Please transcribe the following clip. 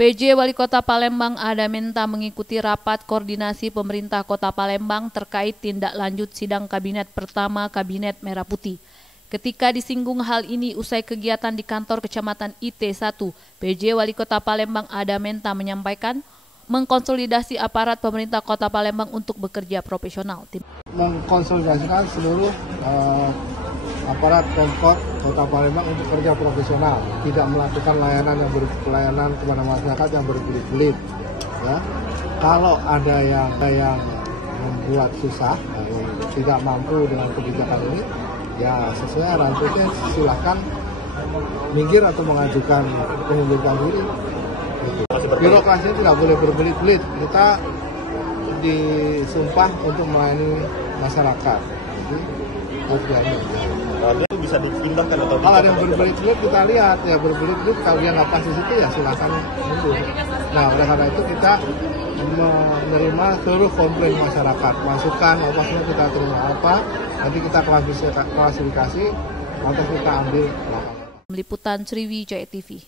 PJ Wali Kota Palembang Ada Menta mengikuti rapat koordinasi pemerintah Kota Palembang terkait tindak lanjut sidang Kabinet pertama Kabinet Merah Putih. Ketika disinggung hal ini usai kegiatan di kantor Kecamatan IT1, PJ Wali Kota Palembang Ada Menta menyampaikan mengkonsolidasi aparat pemerintah Kota Palembang untuk bekerja profesional. Mengkonsolidasikan seluruh aparat Pemkot Kota Palembang untuk kerja profesional, tidak melakukan pelayanan kepada masyarakat yang berbelit-belit. Ya. Kalau ada yang membuat susah, tidak mampu dengan kebijakan ini, ya sesuai arahan presiden silahkan minggir atau mengajukan pengunduran diri. Gitu. Birokrasinya tidak boleh berbelit-belit. Kita disumpah untuk melayani masyarakat. Jadi harus diatur. Itu bisa diindahkan atau kalau ada yang berbelit-belit kita lihat ya berbelit-belit, kalau dia nggak pas di situ ya silakan mundur. Nah oleh karena itu kita menerima seluruh komplain masyarakat, masukan apa semua kita terima apa, nanti kita klasifikasi atau kita ambil. Meliputan Sriwijaya TV.